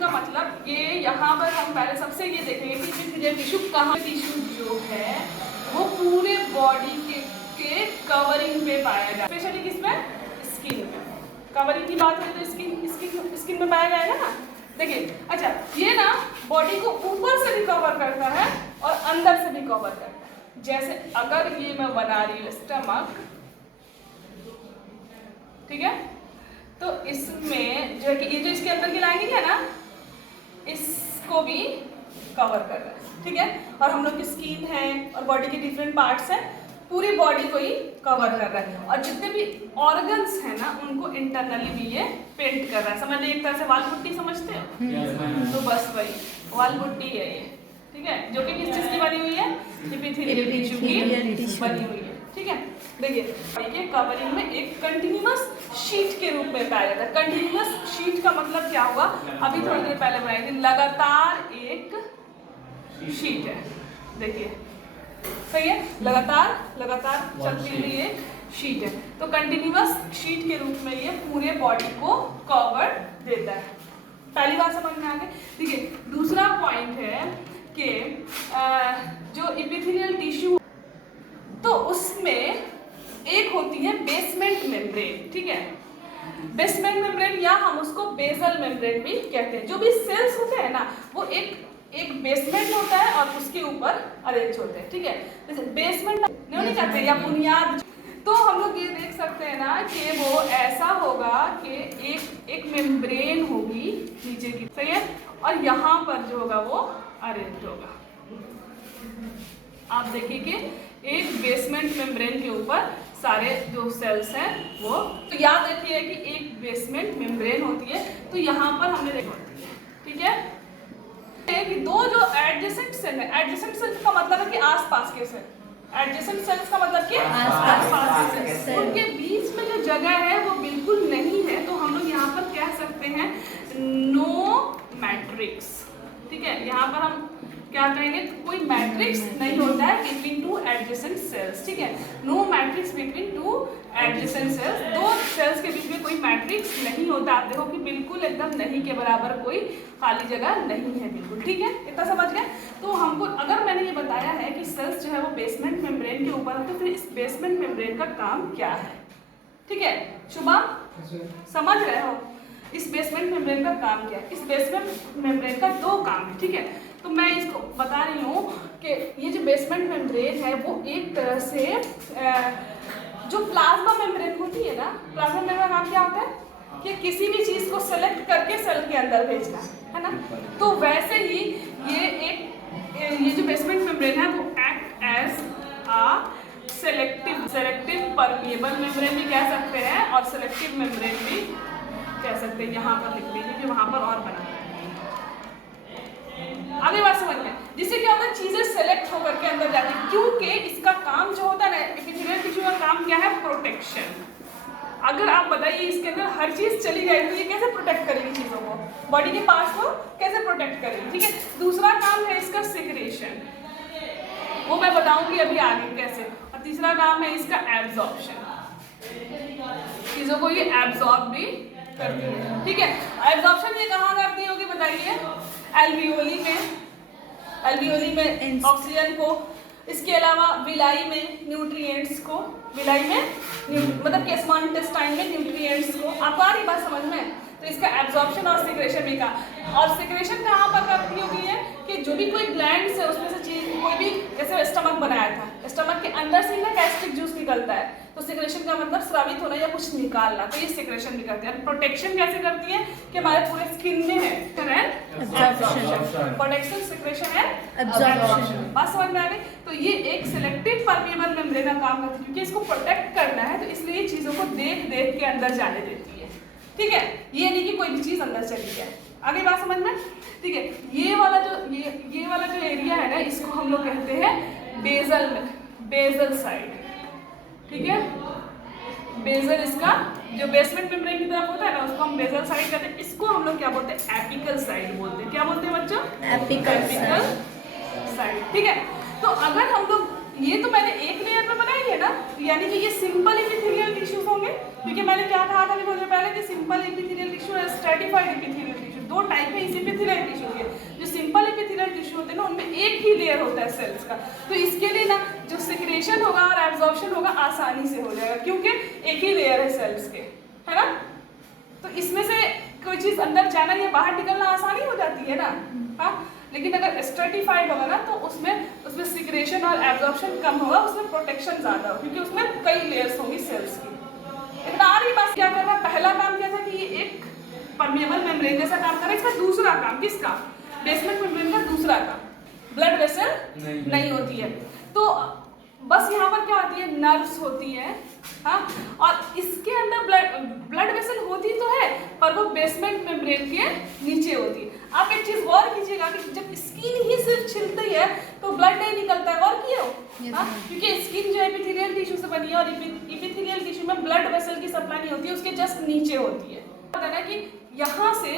का मतलब ये यहाँ पर हम पहले सबसे ये देखेंगे कि एपिथेलियल टिश्यू कहाँ, टिश्यू जो है वो पूरे बॉडी के कवरिंग पे पाया जाए, स्पेशली किसमें, स्किन में। कवरिंग की बात करें तो स्किन में पाया जाएगा ना। देखिए अच्छा, ये ना बॉडी को ऊपर से भी कवर करता है और अंदर से भी कवर करता है। जैसे अगर ये मैं बना रही हूँ स्टमक, ठीक है, तो इसमें जो है कि ये जो इसके अंदर की लाइनिंग है ना, इसको भी कवर कर रहा है, ठीक है। और हम लोग की स्किन है और बॉडी के डिफरेंट पार्ट्स हैं, पूरी बॉडी को ही कवर कर रहा है। और जितने भी ऑर्गन्स हैं ना, उनको इंटरनली भी ये पेंट कर रहा है। समझ लीजिए एक तरह से वाल पुट्टी समझते हो, तो बस वही वाल पुट्टी है ये, ठीक है, जो कि किस चीज की बनी हुई है, एपिथेलियल टिश्यू की बनी हुई है, ठीक है। देखिए कवरिंग में एक कंटिन्यूअस शीट के रूप में पाया जाता है। कंटिन्यूअस शीट का मतलब क्या हुआ, अभी थोड़ी देर पहले बनाई थी, लगातार एक शीट है। देखिए सही है, लगातार चलती हुई एक शीट है, तो कंटिन्यूअस शीट के रूप में ये पूरे बॉडी को कवर देता है। पहली बात समझ में आ गई। देखिए दूसरा पॉइंट है कि जो एपिथेलियल टिश्यू, तो उसमें एक होती है बेसमेंट मेम्ब्रेन, ठीक है। बेसमेंट मेम्ब्रेन या हम उसको बेसल मेम्ब्रेन भी कहते हैं। जो भी सेल्स होते हैं ना, वो एक बेसमेंट होता है और उसके ऊपर अरेंज होते हैं, ठीक है। जैसे बेसमेंट नहीं कहते या बुनियाद, तो हम लोग ये देख सकते हैं ना कि वो ऐसा होगा कि एक मेम्ब्रेन होगी नीचे की, सही है, और यहाँ पर जो होगा वो अरेंज होगा। आप देखिए कि एक बेसमेंट मेम्ब्रेन के ऊपर सारे जो सेल्स हैं वो, तो याद रखिए कि एक बेसमेंट मेम्ब्रेन होती है, तो यहाँ पर हमने देखा होती है, ठीक है। कि दो जो एडजेसेंट सेल है, एडजेसेंट सेल्स का मतलब है कि आसपास के सेल, एडजेसेंट सेल्स का मतलब कि आसपास के सेल, उनके बीच में जो जगह है वो बिल्कुल नहीं है, तो हम लोग यहाँ पर कह सकते हैं नो मैट्रिक्स, ठीक है। यहाँ पर हम क्या कहेंगे, कोई मैट्रिक्स नहीं होता है बिटवीन टू एडजेसेंट सेल्स, ठीक है। No matrix between two adjacent cells, दो सेल्स के बीच में कोई मैट्रिक्स नहीं होता। आप देखो कि बिल्कुल एकदम नहीं के बराबर कोई खाली जगह नहीं है, बिल्कुल, ठीक है। इतना समझ गए। तो हमको अगर मैंने ये बताया है कि सेल्स जो है वो बेसमेंट मेम्ब्रेन के ऊपर, तो फिर इस बेसमेंट मेम्ब्रेन का काम क्या है, ठीक है। शुभम समझ रहे हो इस बेसमेंट मेम्ब्रेन का काम क्या है? इस बेसमेंट मेम्ब्रेन का दो काम है, ठीक है। तो मैं इसको बता रही हूँ कि ये जो बेसमेंट मेम्ब्रेन है वो एक तरह से जो प्लाज्मा मेम्ब्रेन होती है ना, प्लाज्मा मेम्ब्रेन का काम क्या होता है कि किसी भी चीज को सेलेक्ट करके सेल के अंदर भेजना है ना। तो वैसे ही ये जो बेसमेंट मेम्ब्रेन है वो act as a selective permeable membrane भी कह सकते हैं और सेलेक्टिव मेम्ब्रेन भी कह सकते हैं। यहाँ पर लिख लीजिए कि वहाँ पर और बना आगे बात समझ में, जिससे क्या होता है चीजें सेलेक्ट होकर के अंदर जाती है, क्योंकि इसका काम जो होता है ना, एपिथेलियल टिश्यू का काम क्या है, प्रोटेक्शन। अगर आप बताइए इसके अंदर हर चीज चली जाएगी तो ये कैसे प्रोटेक्ट करेगी चीजों को, बॉडी के पार्ट्स को कैसे प्रोटेक्ट करेगी, ठीक है। दूसरा काम है इसका सिक्रेशन, वो मैं बताऊंगी अभी आगे कैसे। और तीसरा काम है इसका एब्जॉर्प्शन, चीजों को ये एब्जॉर्ब भी करती है, ठीक है। एब्जॉर्प्शन ये कहाँ करती होगी बताइए, एल्वियोली में ऑक्सीजन को, इसके अलावा विलाई में न्यूट्रिएंट्स को, विलाई में मतलब कि स्मॉल इंटेस्टाइन में न्यूट्रिएंट्स को। आपको आ रही बात समझ में? तो इसका एब्जॉर्प्शन और सिक्रेशन भी का, और सिक्रेशन कहाँ पर करती होगी है कि जो भी कोई ग्लैंड्स है उसमें से चीज, कोई भी, जैसे स्टमक बनाया था, स्टमक के अंदर से ही ना गैस्ट्रिक जूस निकलता है, तो सिक्रेशन का मतलब स्रावित होना या कुछ निकालना, तो ये सिक्रेशन भी करती है। प्रोटेक्शन कैसे करती है कि हमारे पूरे स्किन में है एब्जॉर्प्शन, प्रोटेक्शन, सिक्रेशन है एब्जॉर्प्शन। बात समझ में आ गई। तो ये एक सिलेक्टिव परमिएबल मेम्ब्रेन का काम करती है, क्योंकि इसको प्रोटेक्ट करना है, तो इसलिए चीजों को देख देख के अंदर जाने देती है, ठीक है। ये नहीं कि कोई भी चीज अंदर चली जाए। आगे बात समझ में, ठीक है। ये वाला जो एरिया है ना, इसको हम लोग कहते हैं बेसल साइड, ठीक है। बेसल इसका जो बेसमेंट मेम्ब्रेन की तरफ होता है ना, उसको हम बेसल साइड कहते हैं। इसको हम लोग क्या बोलते हैं, एपिकल साइड बोलते हैं। क्या बोलते हैं बच्चों, एपिकल साइड, ठीक है। तो अगर हम लोग, ये तो मैंने एक लेयर में बनाई है ना, यानी कि ये सिंपल एपिथेलियल टिश्यूज होंगे, क्योंकि मैंने क्या कहा था अभी थोड़ी देर पहले कि सिंपल एपिथेलियल टिश्यू है स्ट्रैटिफाइड एपिथेलियल टिश्यू, दो टाइप है इस एपिथेलियल टिश्यू के। जो सिंपल एपिथेलियल टिश्यू होते हैं ना उनमें एक ही लेयर होता है सेल्स का, तो इसके लिए ना जो सिक्रेशन होगा और एब्जॉर्प्शन होगा आसानी से हो जाएगा क्योंकि एक ही लेयर है सेल्स के, है ना। तो इसमें से कोई चीज़ अंदर जाना या बाहर निकलना आसानी हो जाती है ना, हाँ। लेकिन अगर स्ट्रेटिफाइड होगा ना तो उसमें सिक्रेशन और एब्जॉर्प्शन कम होगा, उसमें प्रोटेक्शन ज़्यादा होगा क्योंकि उसमें कई लेयर्स होंगी सेल्स की। इतना आ रही बात। क्या कर रहा है, पहला काम क्या था कि ये एक परमेबल मेम्ब्रेन जैसा काम कर रहा है। इसका दूसरा काम किसका, बेसमेंट मेम्ब्रेन का दूसरा काम ब्लड वेसल नहीं होती है। तो बस यहाँ पर क्या होती है, नर्व्स होती है, हाँ। और इसके अंदर ब्लड वेसल होती तो है पर वो बेसमेंट मेम्ब्रेन के नीचे होती है। आप एक चीज गौर कीजिएगा कि जब स्किन ही सिर्फ छिलती है तो ब्लड नहीं निकलता है, गौर किए हो, हाँ। क्योंकि स्किन जो एपिथेलियल टिश्यू से बनी है और एपिथेलियल टिश्यू में ब्लड वेसल की सप्लाई नहीं होती है, उसके जस्ट नीचे होती है। पता है कि यहाँ से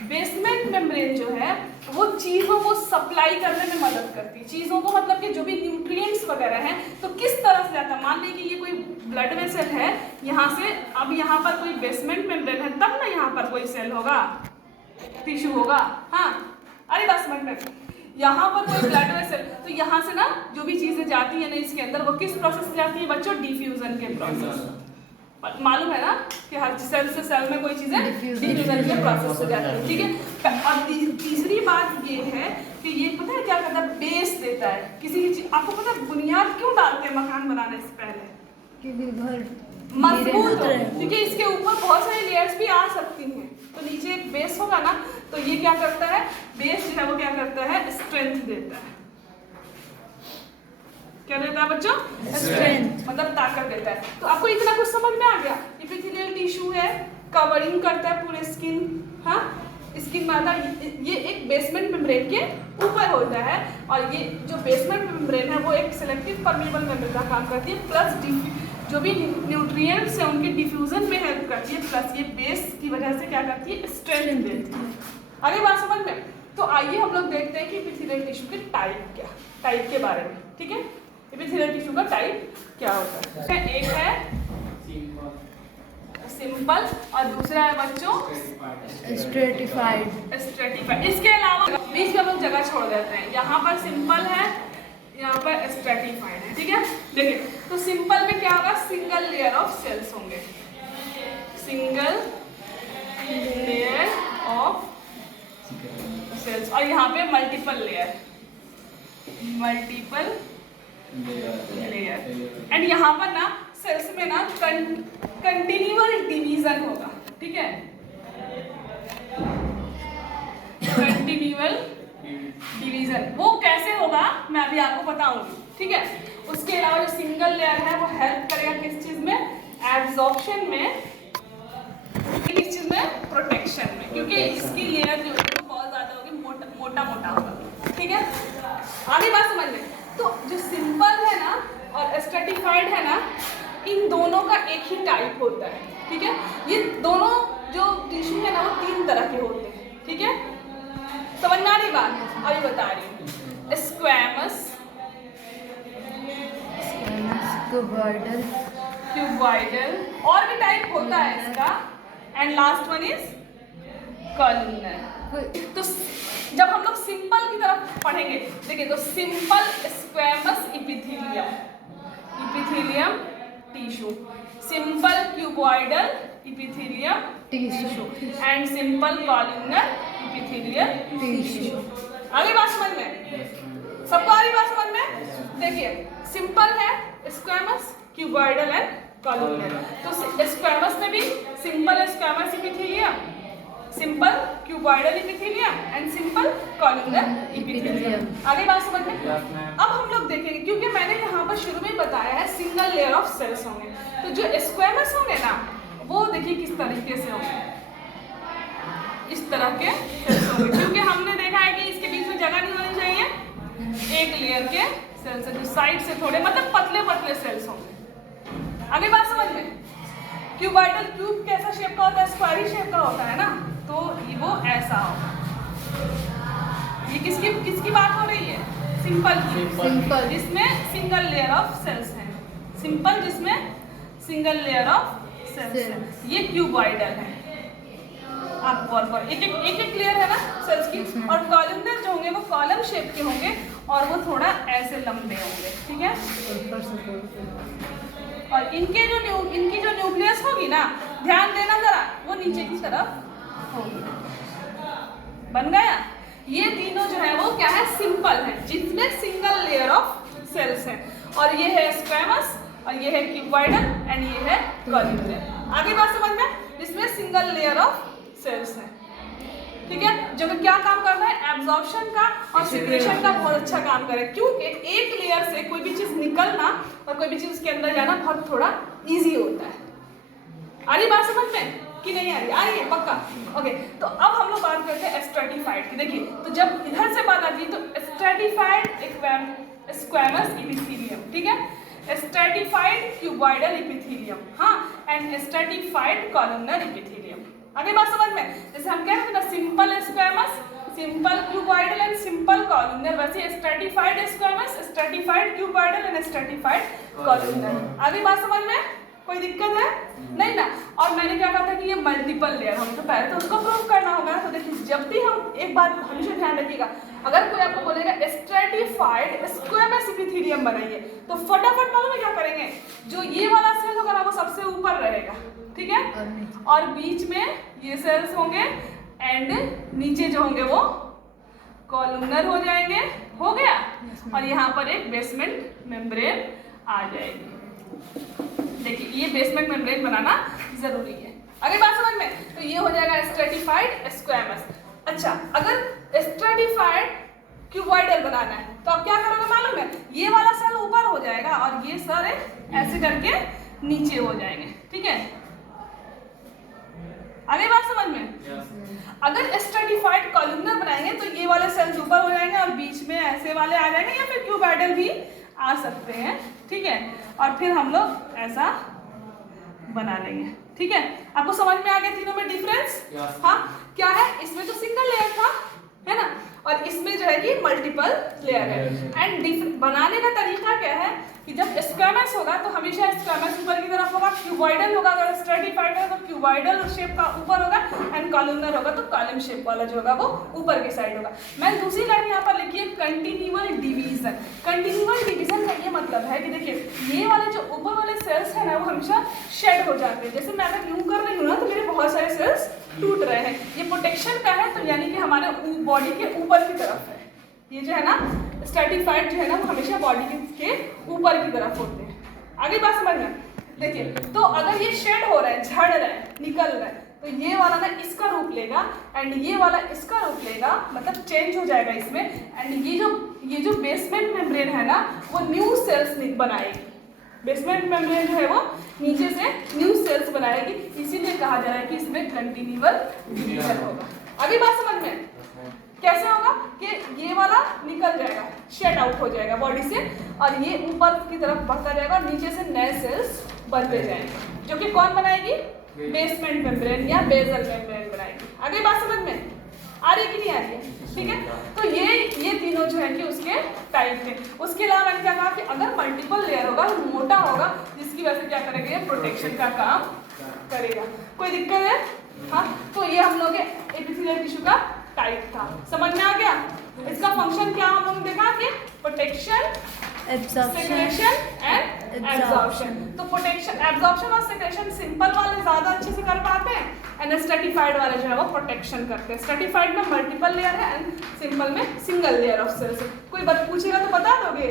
बेसमेंट मेम्ब्रेन जो है वो चीज़ों को सप्लाई करने में मदद करती है। चीज़ों को मतलब कि जो भी न्यूट्रिएंट्स वगैरह हैं तो किस तरह से जाता है। मान लीजिए कि ये कोई ब्लड वेसल है यहाँ से, अब यहाँ पर कोई बेसमेंट मेम्ब्रेन है तब ना यहाँ पर कोई सेल होगा, टिश्यू होगा, हाँ। अरे बस समझ में, यहाँ पर कोई ब्लड वेसल, तो यहाँ से ना जो भी चीज़ें जाती है ना इसके अंदर वो किस प्रोसेस से जाती है बच्चों, डिफ्यूजन के प्रोसेस। मालूम है ना कि हर सेल से सेल में कोई चीजें डिफ्यूजन के प्रोसेस से जाती है, ठीक है। और तीसरी बात ये है कि ये पता है क्या करता है, बेस देता है किसी भी चीज। आपको पता है बुनियाद क्यों डालते हैं मकान बनाने से पहले, क्योंकि घर मजबूत हो, क्योंकि इसके ऊपर बहुत सारी लेयर्स भी आ सकती हैं। तो नीचे एक बेस होगा ना तो ये क्या करता है, बेस जो है वो क्या करता है, स्ट्रेंथ देता है। क्या देता है बच्चों, स्ट्रेंथ, मतलब ताकत देता है। तो आपको इतना कुछ समझ में आ गया। एपिथेलियल टिश्यू है, कवरिंग करता है पूरे स्किन, हाँ। स्किन में आता है, ये एक बेसमेंट मेम्ब्रेन के ऊपर होता है और ये जो बेसमेंट मेम्ब्रेन है वो एक सिलेक्टिव परमेबल मेम्ब्रेन का काम करती है, प्लस जो भी न्यूट्रिएंट्स हैं उनके डिफ्यूजन में हेल्प करती है, प्लस ये बेस की वजह से क्या करती है, स्ट्रेंथ देती है। आगे बात समझ में। तो आइए हम लोग देखते हैं कि एपिथेलियल टिश्यू के टाइप के बारे में, ठीक है। एपिथेलियल टिश्यू का टाइप क्या होता है, एक है सिंपल और दूसरा है बच्चों स्ट्रेटिफाइड। इसके अलावा बीच में हम लोग जगह छोड़ देते हैं, यहाँ पर सिंपल है, यहाँ पर स्ट्रेटिफाइड है, ठीक है। देखिए तो सिंपल में क्या होगा, सिंगल लेयर ऑफ सेल्स होंगे, सिंगल लेयर ऑफ सेल्स, और यहाँ पे मल्टीपल लेयर एंड यहाँ पर ना सेल्स में ना कंटिन्यूअल डिवीजन होगा, ठीक है। कंटिन्यूअल डिवीजन वो कैसे होगा मैं अभी आपको बताऊंगी, ठीक है। उसके अलावा जो सिंगल लेयर है वो हेल्प करेगा किस चीज में, एब्जॉर्प्शन में, किस चीज में, प्रोटेक्शन में, क्योंकि इसकी लेयर जो है वो बहुत ज्यादा होगी, मोटा होगा, ठीक है। आगे बात समझ में। तो जो सिंपल है ना और स्ट्रेटिफाइड है ना, इन दोनों का एक ही टाइप होता है, ठीक है। ये दोनों जो टिश्यू है ना वो 3 तरह के होते हैं, ठीक है। समझ में आ रही बात, अभी बता रही हूँ। स्क्वैमस, क्यूबॉइडल, और भी टाइप होता है इसका, and last one is columnar. तो जब हम लोग सिंपल की तरफ पढ़ेंगे, देखिए तो simple squamous epithelium tissue, simple cuboidal epithelium tissue and simple columnar epithelial tissue. आगे बात समझ में, सबको आ रही बात समझ में। देखिए सिंपल है स्क्वैमस, क्यूबॉइडल एंड कॉलमनर। तो स्क्वैमस में भी simple squamous epithelium, simple cuboidal epithelium and simple columnar epithelium. आगे बात समझ में। अब हम लोग देखेंगे, क्योंकि मैंने यहाँ पर शुरू में बताया है सिंगल लेयर ऑफ सेल्स होंगे, तो जो स्क्वैमस होंगे ना वो देखिए किस तरीके से होंगे, इस तरह के सेल्स होंगे, क्योंकि हमने देखा है कि इसके बीच में जगह नहीं होनी चाहिए, एक लेयर के सेल्स है जो साइड से थोड़े मतलब पतले सेल्स होंगे। आगे बात समझ में। क्यूबॉइडल, क्यूब कैसा शेप का होता है, स्क्वायरी शेप का होता है ना, तो वो ऐसा होगा। ये किसकी बात हो रही है, सिंपल की, जिसमें सिंगल लेयर ऑफ सेल्स है, सिंपल जिसमें सिंगल लेयर ऑफ सेल्स है, ये क्यूबॉइडल है। आपको और एक एक लेयर है ना सेल्स की, और कॉलमनर जो होंगे वो कॉलम शेप के होंगे और वो थोड़ा ऐसे लंबे होंगे, ठीक है। और इनकी जो न्यूक्लियस होगी ना, ध्यान देना जरा, वो नीचे की तरफ होगी। बन गया। ये तीनों जो है वो क्या है, सिंपल है, जिसमें सिंगल लेयर ऑफ सेल्स है। और ये है स्क्वैमस, और ये है क्यूबॉइडल, एंड ये है कॉलमनर। आगे बात समझ में, जिसमें सिंगल लेयर ऑफ सेल्स है, ठीक है, जो कि क्या काम कर रहा है, एब्जॉर्प्शन का और सिक्रेशन का बहुत अच्छा काम करे, क्योंकि एक लेयर से कोई भी चीज निकलना और कोई भी चीज उसके अंदर जाना बहुत थोड़ा इजी होता है। आ रही बात समझ में कि नहीं आ रही? आ रही है पक्का? ओके, तो अब हम लोग बात करते हैं स्ट्रैटिफाइड की। देखिए, तो जब इधर से बात आती है तो स्ट्रैटिफाइड स्क्वैमस इपिथेलियम, ठीक है, स्ट्रैटिफाइड क्यूबॉइडल इपिथेलियम, हाँ, एंड स्ट्रैटिफाइड कॉलमनर इपिथेलियम। आगे बात समझ में, जैसे हम कह रहे थे ना, simple squamous, simple cuboidal and simple columnar, वैसे stratified squamous, stratified cuboidal and stratified columnar. आगे बात समझ में, कोई दिक्कत है? नहीं ना। और मैंने क्या कहा था कि ये मल्टीपल लेयर होगी, तो पहले तो उसको प्रूव करना होगा। तो देखिए, जब भी हम, एक बात हमेशा ध्यान रखिएगा, अगर कोई आपको बोलेगा स्ट्रैटिफाइड स्क्वैमस इपिथेलियम बनाइए, तो फटाफट मालूम है क्या करेंगे, जो ये वाला सेल होगा ना वो सबसे ऊपर रहेगा, ठीक है, और बीच में ये सेल्स होंगे, एंड नीचे जो होंगे वो कॉलमनर हो जाएंगे। हो गया। और यहाँ पर एक बेसमेंट मेम्ब्रेन आ जाएगी। देखिए, ये बेसमेंट मेम्ब्रेन बनाना जरूरी है। अगर बात समझ में, तो ये हो जाएगा स्ट्रैटिफाइड स्क्वैमस। अच्छा, अगर स्ट्रैटिफाइड क्यूबॉइडल बनाना है तो आप क्या करोगे मालूम है, ये वाला सेल ऊपर हो जाएगा और ये सारे ऐसे करके नीचे हो जाएंगे, ठीक है। आगे बात समझ में, अगर स्ट्रैटिफाइड कॉलमनर बनाएंगे तो ये वाले सेल्स ऊपर हो जाएंगे और बीच में ऐसे वाले आ जाएंगे, या फिर क्यूबॉइडल भी आ सकते हैं, ठीक है। और फिर हम लोग ऐसा बना लेंगे, ठीक है। आपको समझ में आ गया तीनों में डिफरेंस? हाँ, क्या है, इसमें तो सिंगल लेयर था, है ना, और इसमें जो है कि मल्टीपल लेयर है। एंड बनाने का तरीका क्या है कि जब स्क्वैमस होगा तो हमेशा स्क्वैमस ऊपर की तरफ होगा, क्यूबॉइडल होगा अगर स्ट्रैटिफाइड है तो क्यूबॉइडल शेप का ऊपर होगा, एंड कॉलमनर होगा तो कॉलम शेप वाला जो होगा वो ऊपर की साइड होगा। मैं दूसरी लाइन यहाँ पर लिखी है कंटिन्यूअल डिवीजन। कंटिन्यूअल डिवीजन का ये मतलब है कि देखिए, ये वाले जो ऊपर वाले सेल्स है ना वो हमेशा शेड हो जाते हैं। जैसे मैं अगर यूं कर रही हूँ ना तो मेरे बहुत सारे सेल्स टूट रहे हैं, ये प्रोटेक्शन का है, तो यानी कि हमारे बॉडी के ऊपर की तरफ है। ये जो है ना स्ट्रैटिफाइड जो है ना वो हमेशा बॉडी के ऊपर की तरफ होते हैं। आगे बात समझ में, देखिए, तो अगर ये शेड हो रहा है, झड़ रहा है, निकल रहा है, तो ये वाला ना इसका रूप लेगा, एंड ये वाला इसका रूप लेगा, मतलब चेंज हो जाएगा इसमें। एंड ये जो बेसमेंट मेम्ब्रेन है ना वो न्यू सेल्स बनाएगी। बेसमेंट मेम्ब्रेन जो है वो नीचे से न्यू सेल्स बनाएगी, इसीलिए कहा जा रहा है कि इसमें कंटिन्यूअल डिवीजन होगा। अभी बात समझ में, कैसे होगा कि ये वाला निकल जाएगा, शेड आउट हो जाएगा बॉडी से, और ये ऊपर की तरफ बढ़ता जाएगा और नीचे से नए सेल्स बनते जाएंगे, जो कि कौन बनाएगी, बेसमेंट मेम्ब्रेन या बेसल मेम्ब्रेन बनाएगी। आगे बात समझ में आ रही है कि नहीं आ रही है? ठीक है, तो ये तीनों जो है कि उसके टाइप थे। उसके अलावा मैंने क्या कहा कि अगर मल्टीपल लेयर होगा, मोटा होगा, जिसकी वजह से क्या करेगा, ये प्रोटेक्शन का काम करेगा। कोई दिक्कत है? हाँ, तो ये हम लोग के एपिथेलियल टिश्यू का टाइप था। समझ में आ गया? इसका फंक्शन क्या हम लोग ने देखा कि प्रोटेक्शन, सेक्रेशन एंड एब्जॉर्प्शन। तो प्रोटेक्शन, एब्जॉर्प्शन और सेक्रेशन सिंपल वाले ज्यादा अच्छे से कर पाते हैं, एंड स्ट्रैटिफाइड वाले जो है वो प्रोटेक्शन करते हैं। स्ट्रैटिफाइड में मल्टीपल लेयर है एंड सिंपल में सिंगल लेयर ऑफ सेल्स। कोई बात पूछेगा तो बता दोगे?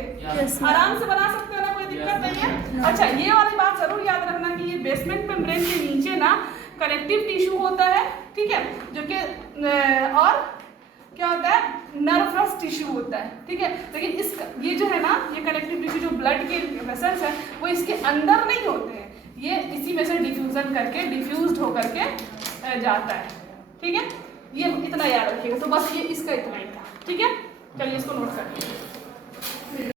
आराम से बना सकते हो ना, कोई दिक्कत नहीं है। अच्छा, ये वाली बात जरूर याद रखना कि ये बेसमेंट मेम्ब्रेन के नीचे ना कनेक्टिव टिश्यू होता है, ठीक है, जो कि और क्या होता है, नर्वस टिश्यू होता है, ठीक है। लेकिन इसका ये जो है ना, ये कनेक्टिव टिश्यू जो ब्लड के वेसल्स है वो इसके अंदर नहीं होते हैं, ये इसी में से डिफ्यूजन करके, डिफ्यूज्ड होकर के जाता है, ठीक है। ये इतना याद रखिएगा। तो बस ये इसका इतना ही था, ठीक है। चलिए इसको नोट करते हैं।